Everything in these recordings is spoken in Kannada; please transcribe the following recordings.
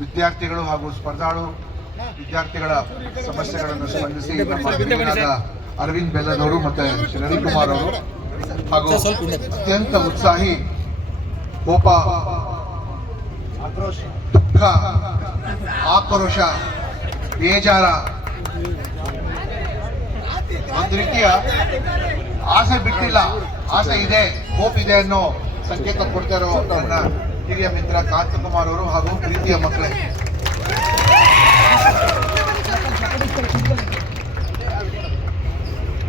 ವಿದ್ಯಾರ್ಥಿಗಳು ಹಾಗೂ ಸ್ಪರ್ಧಾಳು ವಿದ್ಯಾರ್ಥಿಗಳ ಸಮಸ್ಯೆಗಳನ್ನು ಸ್ಪಂದಿಸಿ ಅರವಿಂದ್ ಬೆಲ್ಲದವರು ಮತ್ತು ರವಿಕುಮಾರ್ ಅವರು ಹಾಗೂ ಅತ್ಯಂತ ಉತ್ಸಾಹಿ ಕೋಪ ದುಃಖ, ಆಕ್ರೋಶ, ಬೇಜಾರ ಒಂದು ರೀತಿಯ ಆಸೆ ಬಿಟ್ಟಿಲ್ಲ, ಆಸೆ ಇದೆ ಹೋಪ್ ಇದೆ ಅನ್ನೋ ಸಂಕೇತ ಕೊಡ್ತಾ ಇರೋ ಹಿರಿಯ ಮಿತ್ರ ಕಾಂತಕುಮಾರ್ ಅವರು ಹಾಗೂ ಪ್ರೀತಿಯ ಮಕ್ಕಳೇ.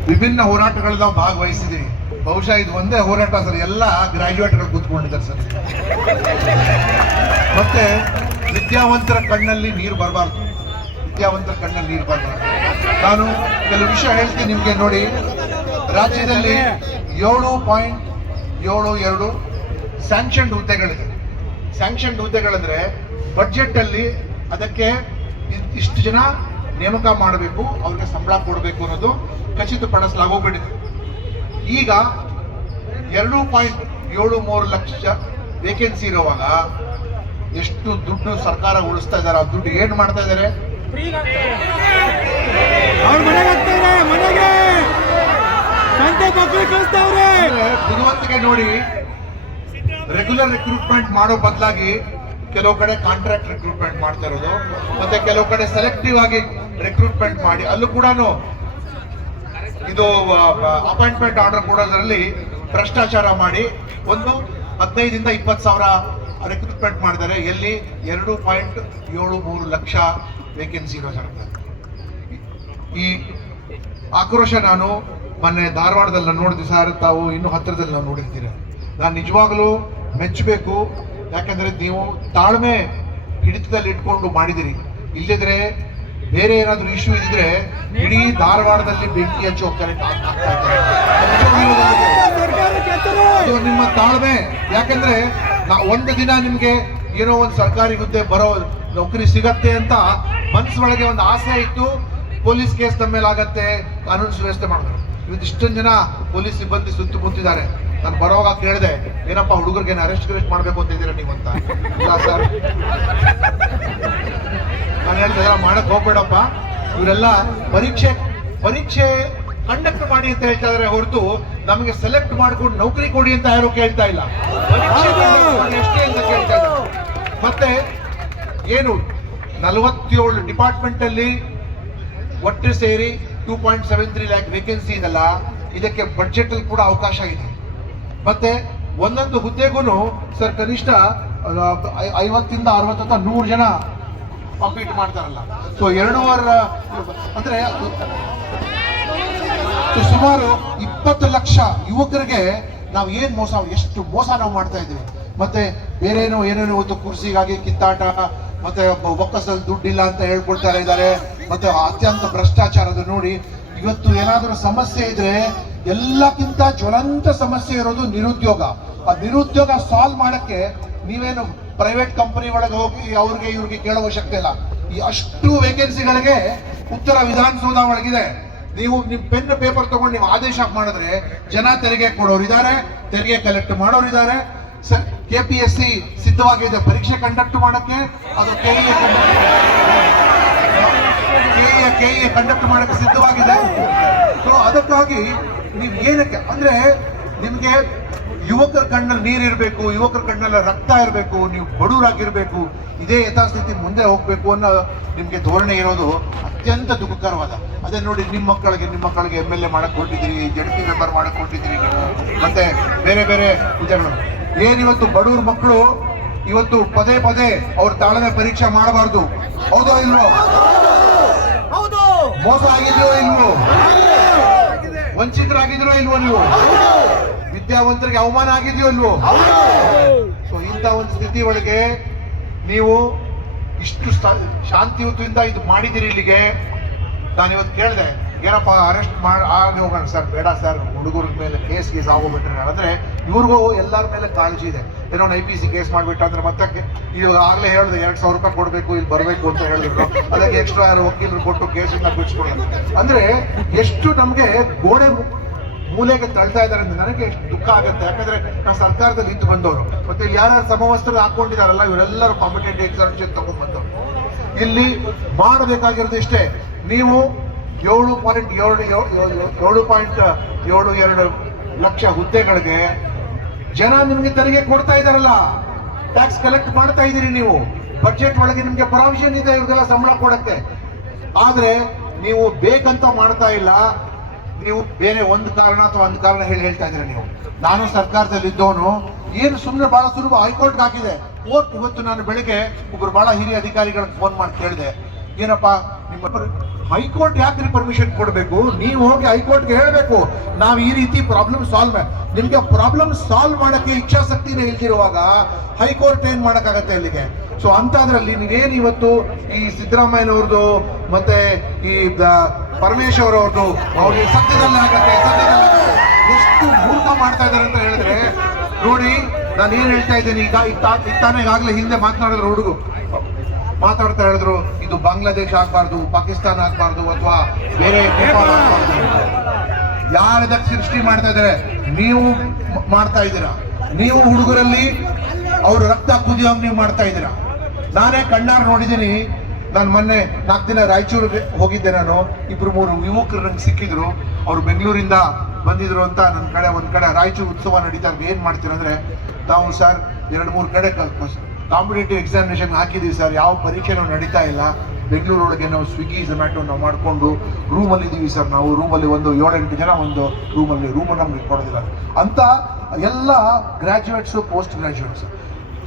ವಿಭಿನ್ನ ಹೋರಾಟಗಳಲ್ಲಿ ನಾವು ಭಾಗವಹಿಸಿದ್ದೀವಿ. ಬಹುಶಃ ಇದು ಒಂದೇ ಹೋರಾಟ ಸರ್, ಎಲ್ಲ ಗ್ರಾಜ್ಯುಯೇಟ್ಗಳು ಕೂತ್ಕೊಂಡಿದ್ದಾರೆ ಸರ್. ಮತ್ತೆ ವಿದ್ಯಾವಂತರ ಕಣ್ಣಲ್ಲಿ ನೀರು ಬರಬಾರ್ದು. ವಿದ್ಯಾವಂತರ ಕಣ್ಣಲ್ಲಿ ನೀರು ಬರಬಾರ್ದು. ನಾನು ಕೆಲವು ವಿಷಯ ಹೇಳ್ತೀನಿ ನಿಮಗೆ ನೋಡಿ. ರಾಜ್ಯದಲ್ಲಿ ಏಳು ಪಾಯಿಂಟ್ ಏಳು ಎರಡು ಸ್ಯಾಂಕ್ಷನ್ಡ್ ಹುದ್ದೆಗಳಿದೆ. ಸ್ಯಾಂಕ್ಷನ್ಡ್ ಹುದ್ದೆಗಳಂದ್ರೆ ಬಡ್ಜೆಟ್ ಅಲ್ಲಿ ಅದಕ್ಕೆ ಇಷ್ಟು ಜನ ನೇಮಕ ಮಾಡಬೇಕು ಅವ್ರಿಗೆ ಸಂಬಳ ಕೊಡಬೇಕು ಅನ್ನೋದು ಖಚಿತಪಡಿಸಲಾಗೋಗ್ಬಿಟ್ಟಿದೆ ಈಗ ಎರಡು ಪಾಯಿಂಟ್ ಏಳು ಮೂರು ಲಕ್ಷ ವೇಕೆನ್ಸಿ ಇರುವಾಗ ಎಷ್ಟು ದುಡ್ಡು ಸರ್ಕಾರ ಉಳಿಸ್ತಾ ಇದ್ದಾರೆ ಆ ದುಡ್ಡು ಏನು ಮಾಡ್ತಾ ಇದ್ದಾರೆ? ಬುದ್ಧಿವಂತಿಕೆ ಮನೆಗೆ ಹಾಕ್ತಾರೆ ಮನೆಗೆ ಸಂತೆ ಮಕ್ಕಳು ಕಳಿಸ್ತಾವ್ರೆ ಅಂದ್ರೆ ಬುದ್ಧಿವಂತಿಕೆ ನೋಡಿ ರೆಗ್ಯುಲರ್ ರಿಕ್ರೂಟ್ಮೆಂಟ್ ಮಾಡೋ ಬದಲಾಗಿ ಕೆಲವು ಕಡೆ ಕಾಂಟ್ರಾಕ್ಟ್ ರಿಕ್ರೂಟ್ಮೆಂಟ್ ಮಾಡ್ತಾ ಇರೋದು, ಮತ್ತೆ ಕೆಲವು ಕಡೆ ಸೆಲೆಕ್ಟಿವ್ ಆಗಿ ರಿಕ್ರೂಟ್ಮೆಂಟ್ ಮಾಡಿ, ಅಲ್ಲೂ ಕೂಡ ಇದು ಅಪಾಯಿಂಟ್ಮೆಂಟ್ ಆರ್ಡರ್ ಕೊಡೋದ್ರಲ್ಲಿ ಭ್ರಷ್ಟಾಚಾರ ಮಾಡಿ ಒಂದು ಹದಿನೈದಿಂದ ಇಪ್ಪತ್ತು ಸಾವಿರ ರಿಕ್ರೂಟ್ಮೆಂಟ್ ಮಾಡಿದರೆ ಎಲ್ಲಿ? ಎರಡು ಪಾಯಿಂಟ್ ಏಳು ಮೂರು ಲಕ್ಷ ವೇಕೆನ್ಸಿ ಇರೋ ಜಾಗದಲ್ಲಿ ಈ ಆಕ್ರೋಶ ನಾನು ಮೊನ್ನೆ ಧಾರವಾಡದಲ್ಲಿ ನಾನು ನೋಡಿದ್ವಿ ಸರ್, ತಾವು ಇನ್ನೂ ಹತ್ತಿರದಲ್ಲಿ ನಾವು ನೋಡಿರ್ತೀರ. ನಾನು ನಿಜವಾಗಲೂ ಮೆಚ್ಚಬೇಕು. ಯಾಕಂದ್ರೆ ನೀವು ತಾಳ್ಮೆ ಹಿಡಿತದಲ್ಲಿ ಇಟ್ಕೊಂಡು ಮಾಡಿದಿರಿ. ಇಲ್ಲದಿದ್ರೆ ಬೇರೆ ಏನಾದ್ರೂ ಇಶ್ಯೂ ಇದ್ದರೆ ಇಡೀ ಧಾರವಾಡದಲ್ಲಿ ಬೆಂಕಿ ಹಚ್ಚಿ ಹೋಗ್ತಾರೆ ನಿಮ್ಮ ತಾಳ್ಮೆ. ಯಾಕಂದ್ರೆ ಒಂದು ದಿನ ನಿಮಗೆ ಏನೋ ಒಂದು ಸರ್ಕಾರಿ ಹುದ್ದೆ ಬರೋ ನೌಕರಿ ಸಿಗತ್ತೆ ಅಂತ ಮನಸ್ಸೊಳಗೆ ಒಂದು ಆಸೆ ಇತ್ತು. ಪೊಲೀಸ್ ಕೇಸ್ ತಮ್ಮ ಮೇಲೆ ಆಗತ್ತೆ ಕಾನೂನು ಸುವ್ಯವಸ್ಥೆ ಮಾಡ್ತಾರೆ ಇವತ್ತು ಇಷ್ಟೊಂದು ಜನ ಪೊಲೀಸ್ ಸಿಬ್ಬಂದಿ ಸುತ್ತಮುತ್ತಿದ್ದಾರೆ ನಾನು ಬರೋವಾಗ ಕೇಳಿದೆ, ಏನಪ್ಪ ಹುಡುಗರಿಗೆ ಅರೆಸ್ಟ್ ಗಿರೆಸ್ಟ್ ಮಾಡ್ಬೇಕು ಅಂತ ಇದ್ದೀರಾ ನೀವು ಅಂತ? ಇಲ್ಲ ಸರ್. ನಾನು ಹೇಳ್ದೆ "ಅದೆಲ್ಲ ಮಾಡಕ್ ಹೋಗ್ಬೇಡಪ್ಪ. ಇವರೆಲ್ಲ ಪರೀಕ್ಷೆ ಪರೀಕ್ಷೆ ಕಂಡಕ್ಟ್ ಮಾಡಿ ಅಂತ ಹೇಳ್ತಾ ಇದಾರೆ, ಹೊರತು ನಮಗೆ ಸೆಲೆಕ್ಟ್ ಮಾಡ್ಕೊಂಡು ನೌಕರಿ ಕೊಡಿ ಅಂತ ಯಾರು ಕೇಳ್ತಾ ಇಲ್ಲ. ಮತ್ತೆ ಏನು, ನಲವತ್ತೇಳು ಡಿಪಾರ್ಟ್ಮೆಂಟ್ ಅಲ್ಲಿ ಒಟ್ಟು ಸೇರಿ two point seven three lakh vacancy ಇದೆಲ್ಲ. ಇದಕ್ಕೆ ಬಡ್ಜೆಟ್ ಅಲ್ಲಿ ಕೂಡ ಅವಕಾಶ ಇದೆ. ಮತ್ತೆ ಒಂದೊಂದು ಹುದ್ದೆಗೂ ಸರ್ ಕನಿಷ್ಠ ಐವತ್ತಿಂದ ಅರವತ್ತು ಅಥವಾ ನೂರು ಜನ ಕಾಂಪೀಟ್ ಮಾಡ್ತಾರಲ್ಲ. ಸೊ ಎರಡೂವರೆ, ಅಂದ್ರೆ ಸುಮಾರು ಇಪ್ಪತ್ತು ಲಕ್ಷ ಯುವಕರಿಗೆ ನಾವು ಏನ್ ಮೋಸ, ಎಷ್ಟು ಮೋಸ ನಾವು ಮಾಡ್ತಾ ಇದ್ದೀವಿ. ಮತ್ತೆ ಬೇರೇನೋ ಏನೋ ಏನೇನೋ ಒಂದು ಕುರ್ಸಿಗಾಗಿ ಕಿತ್ತಾಟ, ಮತ್ತೆ ಬೊಕ್ಕಸದಲ್ಲಿ ದುಡ್ಡಿಲ್ಲ ಅಂತ ಹೇಳ್ಕೊಳ್ತಾ ಇದ್ದಾರೆ. ಮತ್ತೆ ಅತ್ಯಂತ ಭ್ರಷ್ಟಾಚಾರದ ನೋಡಿ. ಇವತ್ತು ಏನಾದರೂ ಸಮಸ್ಯೆ ಇದ್ರೆ ಎಲ್ಲಕ್ಕಿಂತ ಜ್ವಲಂತ ಸಮಸ್ಯೆ ಇರೋದು ನಿರುದ್ಯೋಗ. ಆ ನಿರುದ್ಯೋಗ ಸಾಲ್ವ್ ಮಾಡಕ್ಕೆ ನೀವೇನು ಪ್ರೈವೇಟ್ ಕಂಪನಿ ಒಳಗೆ ಹೋಗಿ ಅವ್ರಿಗೆ ಇವ್ರಿಗೆ ಕೇಳೋ ಅವಶ್ಯಕತೆ ಇಲ್ಲ. ಈ ಅಷ್ಟು ವೇಕೆನ್ಸಿಗಳಿಗೆ ಉತ್ತರ ವಿಧಾನಸೌಧ ಒಳಗಿದೆ. ನೀವು ನಿಮ್ ಪೆನ್ ಪೇಪರ್ ತಗೊಂಡು ನೀವು ಆದೇಶ ಮಾಡಿದ್ರೆ ಜನ ತೆರಿಗೆ ಕೊಡೋರು ಇದ್ದಾರೆ, ತೆರಿಗೆ ಕಲೆಕ್ಟ್ ಮಾಡೋರು ಇದ್ದಾರೆ. ಕೆ ಪಿ ಎಸ್ ಸಿ ಸಿದ್ಧವಾಗಿದೆ, ಪರೀಕ್ಷೆ ಕಂಡಕ್ಟ್ ಮಾಡಕ್ಕೆ? ಅದು ಕೆ ಕೆ ಕಂಡಕ್ಟ್ ಮಾಡಕ್ಕೆ. ಸಿದ್ಧವಾಗಿದೆ. ಸೊ ಅದಕ್ಕಾಗಿ ನೀವು ಏನಕ್ಕೆ? ಅಂದ್ರೆ ನಿಮಗೆ ಯುವಕರ ಕಣ್ಣಲ್ಲಿ ನೀರಿರಬೇಕು ಯುವಕರ ಕಣ್ಣಲ್ಲಿ ರಕ್ತ ಇರಬೇಕು ನೀವು ಬಡವರಾಗಿರ್ಬೇಕು ಇದೇ ಯಥಾಸ್ಥಿತಿ ಮುಂದೆ ಹೋಗ್ಬೇಕು ಅನ್ನೋ ನಿಮಗೆ ಧೋರಣೆ ಇರೋದು ಅತ್ಯಂತ ದುಃಖಕರವಾದ. ಅದೇ ನೋಡಿ ನಿಮ್ಮ ಮಕ್ಕಳಿಗೆ ನಿಮ್ಮ ಮಕ್ಕಳಿಗೆ ಎಂ ಎಲ್ ಎ ಮಾಡಕ್ ಕೊಟ್ಟಿದ್ದೀರಿ ಜಡ್ ಪಿ ಮೆಂಬರ್ ಮಾಡಕ್ ಕೊಟ್ಟಿದ್ದೀರಿ ನೀವು. ಮತ್ತೆ ಬೇರೆ ಬೇರೆ ವಿಚಾರಗಳು. ಏನಿವತ್ತು ಬಡವ್ರ ಮಕ್ಕಳು ಇವತ್ತು ಪದೇ ಪದೇ ಅವ್ರ ತಾಳ್ಮೆ ಪರೀಕ್ಷೆ ಮಾಡಬಾರ್ದು. ಹೌದೋ ಇಲ್ವೋ? ಹೌದು! ಮೋಸ ಆಗಿದೆಯೋ ಇಲ್ವೋ? ವಂಚಿತರಾಗಿದ್ರೋ ಇಲ್ವೋ ನೀವು? ವಿದ್ಯಾವಂತರಿಗೆ ಅವಮಾನ ಆಗಿದೆಯೋ ಇಲ್ವೋ? ಸೊ ಇಂಥ ಒಂದು ಸ್ಥಿತಿ ಒಳಗೆ ನೀವು ಇಷ್ಟು ಶಾಂತಿಯುತದಿಂದ ಇದು ಮಾಡಿದಿರಿ ಇಲ್ಲಿಗೆ. ನಾನು ಇವತ್ತು ಕೇಳಿದೆ, ಏನಪ್ಪ ಅರೆಸ್ಟ್ ಮಾಡಿ ಆಗಿ ಹೋಗೋಣ ಸರ್, ಬೇಡ ಸರ್, ಹುಡುಗರ ಮೇಲೆ ಕೇಸ್ ಗೀಸ್ ಆಗೋಗ್ಬಿಟ್ರೆ ಅಂದ್ರೆ ಇವ್ರಿಗೂ ಎಲ್ಲರ ಮೇಲೆ ಕಾಳಜಿ ಇದೆ. ಏನೋ ಐ ಪಿ ಸಿ ಕೇಸ್ ಮಾಡ್ಬಿಟ್ಟ ಅಂದ್ರೆ ಮತ್ತೆ ಆಗ್ಲೇ ಹೇಳಿದೆ ಎರಡ್ ಸಾವಿರ ರೂಪಾಯಿ ಕೊಡಬೇಕು, ಇಲ್ಲಿ ಬರಬೇಕು ಅಂತ ಹೇಳಿದ್ರು. ಅದಕ್ಕೆ ಎಕ್ಸ್ಟ್ರಾ ಯಾರು ವಕೀಲರು ಕೊಟ್ಟು ಕೇಸನ್ನ ಬಿಡಿಸ್ಕೊಳ್ಳೋದು. ಅಂದ್ರೆ ಎಷ್ಟು ನಮ್ಗೆ ಗೋಡೆ ಮೂಲೆಗೆ ತಳ್ತಾ ಇದ್ದಾರೆ ಅಂತ ನನಗೆ ಎಷ್ಟು ದುಃಖ ಆಗುತ್ತೆ. ಯಾಕಂದ್ರೆ ನಾ ಸರ್ಕಾರದಲ್ಲಿ ಇದ್ದು ಬಂದವರು. ಮತ್ತೆ ಇಲ್ಲಿ ಯಾರು ಸಮವಸ್ತ್ರ ಹಾಕೊಂಡಿದಾರಲ್ಲ, ಇವರೆಲ್ಲರೂ ಕಾಂಪಿಟೇಟಿವ್ ಎಕ್ಸಾಮ್ ತಗೊಂಡ್ ಬಂದವರು. ಇಲ್ಲಿ ಮಾಡಬೇಕಾಗಿರೋದು ಇಷ್ಟೇ. ನೀವು ಏಳು ಪಾಯಿಂಟ್ ಏಳು- ಏಳು ಪಾಯಿಂಟ್ ಏಳು ಎರಡು ಲಕ್ಷ ಹುದ್ದೆಗಳಿಗೆ ಜನ ನಿಮಗೆ ತೆರಿಗೆ ಕೊಡ್ತಾ ಇದಾರಲ್ಲ ಟ್ಯಾಕ್ಸ್ ಕಲೆಕ್ಟ್ ಮಾಡ್ತಾ ಇದ್ದೀರಿ ನೀವು. ಬಜೆಟ್ ಒಳಗೆ ನಿಮಗೆ ಪ್ರಾವಿಷನ್ ಇದೆ, ಇವ್ರಿಗೆಲ್ಲ ಸಂಬಳ ಕೊಡಕ್ಕೆ. ಆದ್ರೆ ನೀವು ಬೇಕಂತ ಮಾಡ್ತಾ ಇಲ್ಲ, ನೀವು ಬೇರೆ ಒಂದು ಕಾರಣ ಅಥವಾ ಒಂದು ಕಾರಣ ಹೇಳಿ ಹೇಳ್ತಾ ಇದ್ದೀರಾ ನೀವು? ನಾನು ಸರ್ಕಾರದಲ್ಲಿ ಇದ್ದವನು ಏನು ಸುಮ್ಮನೆ ಬಹಳ ಸುಲಭ ಹೈಕೋರ್ಟ್ಗೆ ಹಾಕಿದೆ. ಕೋರ್ಟ್ ಇವತ್ತು ನಾನು ಬೆಳಿಗ್ಗೆ ಒಬ್ರು ಬಹಳ ಹಿರಿಯ ಅಧಿಕಾರಿಗಳಿಗೆ ಫೋನ್ ಮಾಡಿ ಕೇಳಿದೆ. ಏನಪ್ಪಾ, ನಿಮ್ಮ ಹೈಕೋರ್ಟ್ ಯಾಕೆ ಪರ್ಮಿಷನ್ ಕೊಡಬೇಕು? ನೀವು ಹೋಗಿ ಹೈಕೋರ್ಟ್ಗೆ ಹೇಳಬೇಕು. ನಾವು ಈ ರೀತಿ ಪ್ರಾಬ್ಲಮ್ ಸಾಲ್ವ್ ನಿಮಗೆ ಪ್ರಾಬ್ಲಮ್ ಸಾಲ್ವ್ ಮಾಡಕ್ಕೆ ಇಚ್ಛಾಶಕ್ತಿನೇ ಇಲ್ದಿರುವಾಗ ಹೈಕೋರ್ಟ್ ಏನ್ ಮಾಡೋಕ್ಕಾಗತ್ತೆ ಅಲ್ಲಿಗೆ? ಸೊ ಅಂಥದ್ರಲ್ಲಿ ನೀವೇನ್ ಇವತ್ತು ಈ ಸಿದ್ದರಾಮಯ್ಯನವ್ರದ್ದು ಮತ್ತೆ ಈ ಪರಮೇಶ್ವರ್ ಅವ್ರದ್ದು ಅವ್ರಿಗೆ ಸತ್ಯದಲ್ಲಿ ಆಗತ್ತೆ, ಸತ್ಯದಲ್ಲಿ. ಎಷ್ಟು ಮೂರ್ಖ ಮಾಡ್ತಾ ಇದ್ದಾರೆ ಅಂತ ಹೇಳಿದ್ರೆ, ನೋಡಿ, ನಾನು ಏನು ಹೇಳ್ತಾ ಇದ್ದೀನಿ, ಈಗ ಇತ್ತ- ಇತ್ತಾನೆ ಈಗಾಗಲೇ ಹಿಂದೆ ಮಾತನಾಡಿದ್ರು ಹುಡುಗ. ಮಾತಾಡ್ತಾ ಹೇಳಿದ್ರು, ಇದು ಬಾಂಗ್ಲಾದೇಶ ಆಗ್ಬಾರ್ದು, ಪಾಕಿಸ್ತಾನ ಆಗ್ಬಾರ್ದು ಅಥವಾ ಬೇರೆ ನೇಪಾಳ ಯಾರು ಸೃಷ್ಟಿ ಮಾಡ್ತಾ ಇದ್ದಾರೆ, ನೀವು ಮಾಡ್ತಾ ಇದ್ದೀರಾ. ನೀವು ಹುಡುಗರಲ್ಲಿ ಅವ್ರ ರಕ್ತ ಕುದಿಯೋಂಗ್ ನೀವು ಮಾಡ್ತಾ ಇದ್ದೀರಾ. ನಾನೇ ಕಣ್ಣಾರು ನೋಡಿದ್ದೀನಿ. ನಾನು ಮೊನ್ನೆ ನಾಲ್ಕು ದಿನ ರಾಯಚೂರಿಗೆ ಹೋಗಿದ್ದೆ ನಾನು. ಇಬ್ರು ಮೂರು ಯುವಕರು ನಂಗೆ ಸಿಕ್ಕಿದ್ರು. ಅವ್ರು ಬೆಂಗಳೂರಿಂದ ಬಂದಿದ್ರು ಅಂತ ನನ್ನ ಕಡೆ, ಒಂದ್ ಕಡೆ ರಾಯಚೂರು ಉತ್ಸವ ನಡೀತಾ ಏನ್ ಮಾಡ್ತೀರ ಅಂದ್ರೆ ನಾವು ಸರ್, ಎರಡು ಮೂರು ಕಡೆ ಕಾಂಪಿಟೇಟಿವ್ ಎಕ್ಸಾಮಿನೇಷನ್ ಹಾಕಿದೀವಿ ಸರ್ ಯಾವ ಪರೀಕ್ಷೆನೂ ನಡೀತಾ ಇಲ್ಲ. ಬೆಂಗಳೂರೊಳಗೆ ನಾವು ಸ್ವಿಗ್ಗಿ ಝೊಮ್ಯಾಟೊ ನಾವು ಮಾಡಿಕೊಂಡು ರೂಮಲ್ಲಿ ಇದ್ದೀವಿ ಸರ್ ನಾವು ರೂಮಲ್ಲಿ ಒಂದು ಏಳೆಂಟು ಜನ ಒಂದು ರೂಮಲ್ಲಿ ರೂಮ್ ನಮ್ಗೆ ಕೊಡೋದಿಲ್ಲ ಅಂತ ಎಲ್ಲ ಗ್ರ್ಯಾಜುಯೇಟ್ಸು ಪೋಸ್ಟ್ ಗ್ರಾಜುಯೇಟ್ಸ್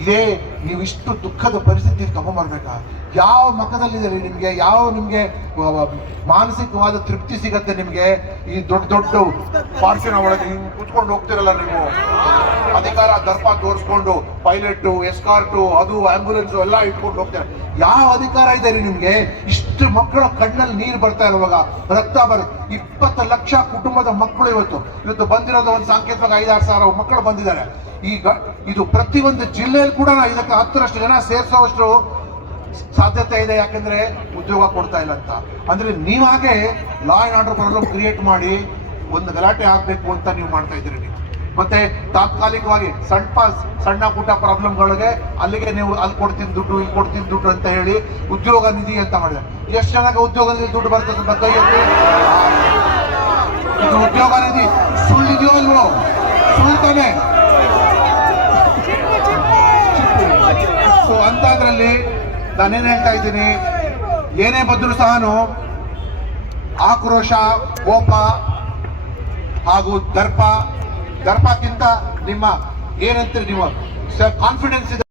ಇದೇ ನೀವು ಇಷ್ಟು ದುಃಖದ ಪರಿಸ್ಥಿತಿ ತಗೊಂಬರ್ಬೇಕಾ ಯಾವ ಮಖದಲ್ಲಿದೆ ನಿಮಗೆ, ಯಾವ ನಿಮಗೆ ಮಾನಸಿಕವಾದ ತೃಪ್ತಿ ಸಿಗತ್ತೆ ನಿಮಗೆ? ಈ ದೊಡ್ಡ ದೊಡ್ಡ ಪಾರ್ಕಿನ ಒಳಗೆ ನೀವು ಕುತ್ಕೊಂಡು ಹೋಗ್ತಿರಲ್ಲ ನೀವು. ಅಧಿಕಾರ, ದರ್ಪ ತೋರಿಸ್ಕೊಂಡು, ಪೈಲಟ್, ಎಸ್ಕಾರ್ಟು, ಅದು ಆಂಬ್ಯುಲೆನ್ಸು ಎಲ್ಲ ಇಟ್ಕೊಂಡು ಹೋಗ್ತಾರೆ. ಯಾವ ಅಧಿಕಾರ ಇದೆ ರೀ ನಿಮಗೆ? ಇಷ್ಟು ಮಕ್ಕಳ ಕಣ್ಣಲ್ಲಿ ನೀರು ಬರ್ತಾ ಇರುವಾಗ ರಕ್ತ ಬರುತ್ತೆ ಇಪ್ಪತ್ತು ಲಕ್ಷ ಕುಟುಂಬದ ಮಕ್ಕಳು ಇವತ್ತು. ಇವತ್ತು ಬಂದಿರೋದು ಒಂದು ಸಾಂಕೇತಿಕ ಐದಾರು ಸಾವಿರ ಮಕ್ಕಳು ಬಂದಿದ್ದಾರೆ. ಈಗ ಇದು ಪ್ರತಿಯೊಂದು ಜಿಲ್ಲೆಯಲ್ಲಿ ಕೂಡ ನಾವು ಇದಕ್ಕೆ ಹತ್ತರಷ್ಟು ಜನ ಸೇರಿಸೋವಷ್ಟು ಸಾಧ್ಯತೆ ಇದೆ. ಯಾಕಂದ್ರೆ ಉದ್ಯೋಗ ಕೊಡ್ತಾ ಇಲ್ಲ ಅಂತ. ಅಂದ್ರೆ ನೀವಾಗೆ law and order problem create ಮಾಡಿ ಒಂದು ಗಲಾಟೆ ಆಗ್ಬೇಕು ಅಂತ ನೀವು ಮಾಡ್ತಾ ಇದ್ದೀರಿ ನೀವು. ಮತ್ತೆ ತಾತ್ಕಾಲಿಕವಾಗಿ ಸಣ್ಣ ಪಾಸ್ ಸಣ್ಣ ಪುಟ್ಟ ಪ್ರಾಬ್ಲಮ್ಗಳಿಗೆ ಅಲ್ಲಿಗೆ ನೀವು ಅಲ್ಲಿ ಕೊಡ್ತೀನಿ ದುಡ್ಡು, ಇಲ್ಲಿ ಕೊಡ್ತೀನಿ ದುಡ್ಡು ಅಂತ ಹೇಳಿ ಉದ್ಯೋಗ ನಿಧಿ ಅಂತ ಮಾಡಿದೆ ಎಷ್ಟು ಜನಕ್ಕೆ ಉದ್ಯೋಗ ನಿಧಿ ದುಡ್ಡು ಬರ್ತದೆ ಅಂತ ಕೈ. ಇದು ಉದ್ಯೋಗ ನಿಧಿ. ಸುಳ್ಳಿದೆಯೋ ಅಲ್ವೋ ಸುಳ್ಳು ನಾನೇನ್ ಹೇಳ್ತಾ ಇದ್ದೀನಿ? ಏನೇ ಬಂದರೂ ಸಹ ಆಕ್ರೋಶ, ಕೋಪ ಹಾಗೂ ದರ್ಪ, ದರ್ಪಕ್ಕಿಂತ ನಿಮ್ಮ ಏನಂತೀರಿ ನೀವು? ಕಾನ್ಫಿಡೆನ್ಸ್ ಇದೆ.